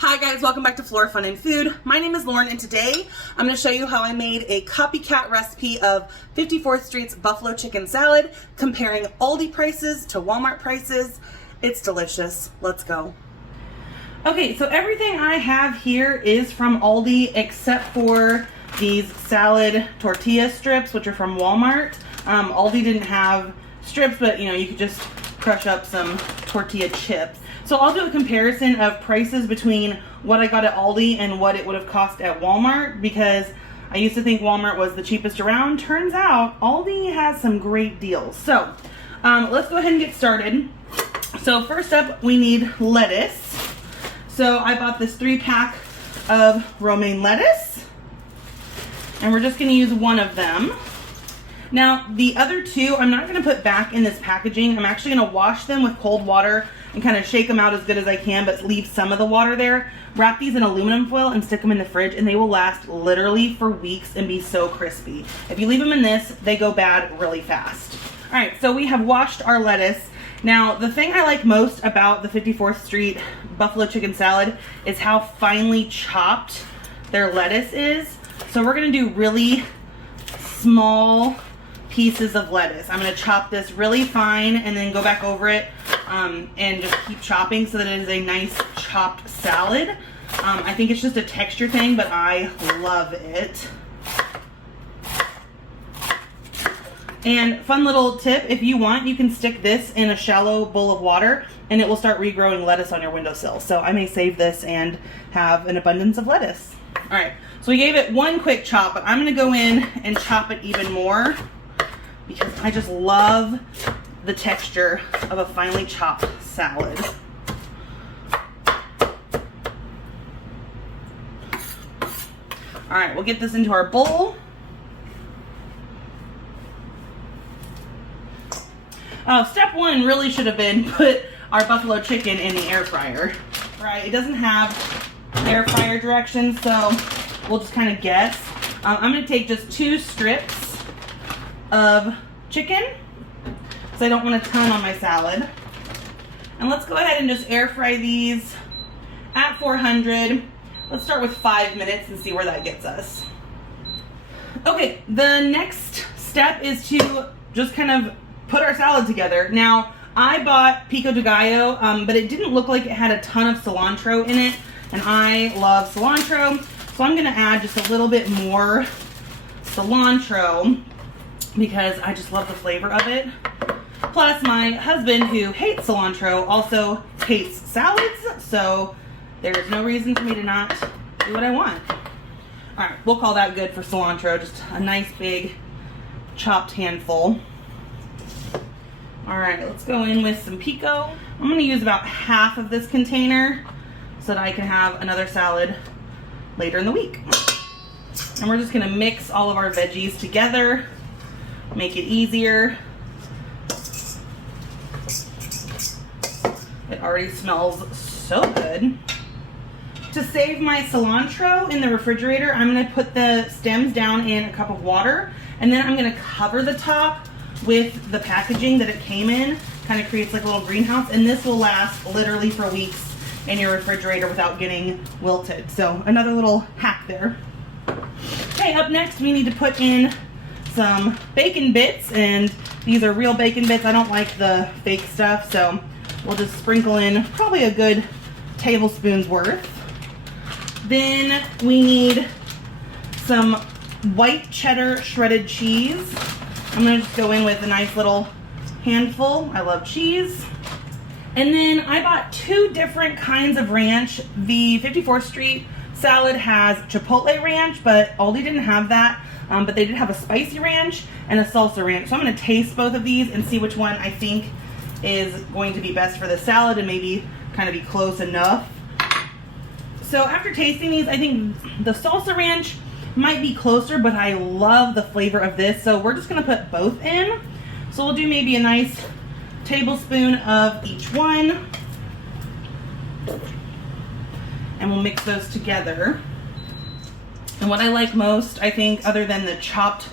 Hi guys, welcome back to Flora Fun and Food. My name is Lauren and today I'm going to show you how I made a copycat recipe of 54th Street's buffalo chicken salad, comparing Aldi prices to Walmart prices. It's delicious. Let's go. Okay, so everything I have here is from Aldi except for these salad tortilla strips, which are from Walmart. Aldi didn't have strips, but you could just crush up some tortilla chips. So I'll do a comparison of prices between what I got at Aldi and what it would have cost at Walmart, because I used to think Walmart was the cheapest around. Turns out Aldi has some great deals. So let's go ahead and get started. So first up, we need lettuce. So I bought this 3-pack of romaine lettuce, and we're just going to use one of them. Now the other two I'm not going to put back in this packaging. I'm actually going to wash them with cold water and kind of shake them out as good as I can, but leave some of the water there. Wrap these in aluminum foil and stick them in the fridge, and they will last literally for weeks and be so crispy. If you leave them in this, they go bad really fast. All right, so we have washed our lettuce. Now, the thing I like most about the 54th Street buffalo chicken salad is how finely chopped their lettuce is. So we're gonna do really small pieces of lettuce. I'm going to chop this really fine and then go back over it and just keep chopping so that it is a nice chopped salad. I think it's just a texture thing, but I love it. And fun little tip, if you want, you can stick this in a shallow bowl of water and it will start regrowing lettuce on your windowsill. So I may save this and have an abundance of lettuce. All right, so we gave it one quick chop, but I'm going to go in and chop it even more, because I just love the texture of a finely chopped salad. All right, we'll get this into our bowl. Step one really should have been put our buffalo chicken in the air fryer. Right, it doesn't have air fryer directions, so we'll just kind of guess. I'm going to take just 2 strips of chicken, so I don't want a ton on my salad. And let's go ahead and just air fry these at 400. Let's start with 5 minutes and see where that gets us. Okay, the next step is to just kind of put our salad together. Now, I bought pico de gallo, but it didn't look like it had a ton of cilantro in it, and I love cilantro, so I'm gonna add just a little bit more cilantro because I just love the flavor of it. Plus, my husband, who hates cilantro, also hates salads, so there's no reason for me to not do what I want. All right, we'll call that good for cilantro, just a nice big chopped handful. All right, let's go in with some pico. I'm gonna use about half of this container so that I can have another salad later in the week. And we're just gonna mix all of our veggies together, make it easier. It already smells so good. To save my cilantro in the refrigerator, I'm gonna put the stems down in a cup of water, and then I'm gonna cover the top with the packaging that it came in. Kind of creates like a little greenhouse, and this will last literally for weeks in your refrigerator without getting wilted. So another little hack there. Okay, up next we need to put in some bacon bits, and these are real bacon bits. I don't like the fake stuff, so we'll just sprinkle in probably a good tablespoon's worth. Then we need some white cheddar shredded cheese. I'm gonna just go in with a nice little handful. I love cheese. And then I bought 2 different kinds of ranch. The 54th Street salad has Chipotle ranch, but Aldi didn't have that. But they did have a spicy ranch and a salsa ranch. So I'm gonna taste both of these and see which one I think is going to be best for the salad and maybe kind of be close enough. So after tasting these, I think the salsa ranch might be closer, but I love the flavor of this. So we're just gonna put both in. So we'll do maybe a nice tablespoon of each one. And we'll mix those together. And what I like most, I think, other than the chopped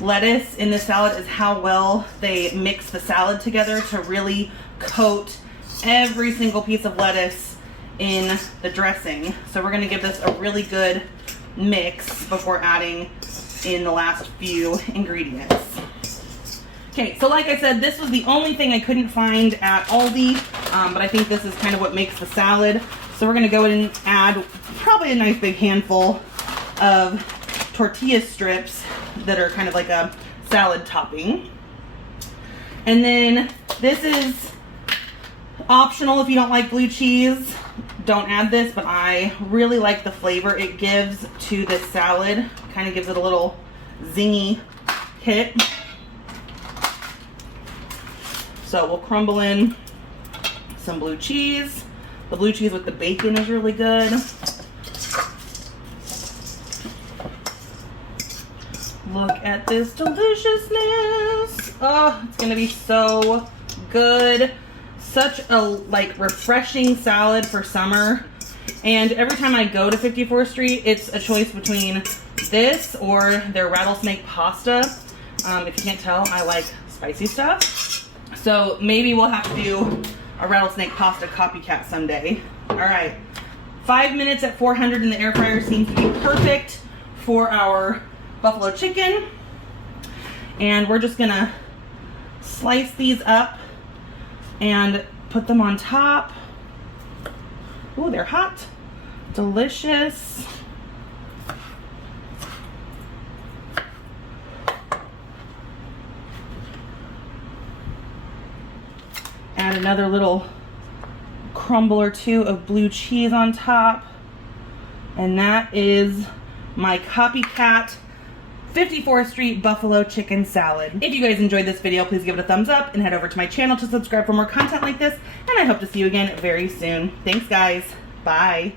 lettuce in this salad, is how well they mix the salad together to really coat every single piece of lettuce in the dressing. So we're gonna give this a really good mix before adding in the last few ingredients. Okay, so like I said, this was the only thing I couldn't find at Aldi, but I think this is kind of what makes the salad. So we're gonna go in and add probably a nice big handful of tortilla strips that are kind of like a salad topping. And then this is optional if you don't like blue cheese. Don't add this, but I really like the flavor it gives to this salad. Kind of gives it a little zingy hit. So we'll crumble in some blue cheese. The blue cheese with the bacon is really good. Look at this deliciousness. Oh, it's gonna be so good. Such a like refreshing salad for summer. And every time I go to 54th Street, it's a choice between this or their rattlesnake pasta. If you can't tell, I like spicy stuff. So maybe we'll have to do a rattlesnake pasta copycat someday. All right, 5 minutes at 400 in the air fryer seems to be perfect for our buffalo chicken. And we're just gonna slice these up and put them on top. Ooh, they're hot. Delicious. Add another little crumble or two of blue cheese on top. And that is my Copycat 54th Street Buffalo Chicken Salad. If you guys enjoyed this video, please give it a thumbs up and head over to my channel to subscribe for more content like this. And I hope to see you again very soon. Thanks, guys. Bye.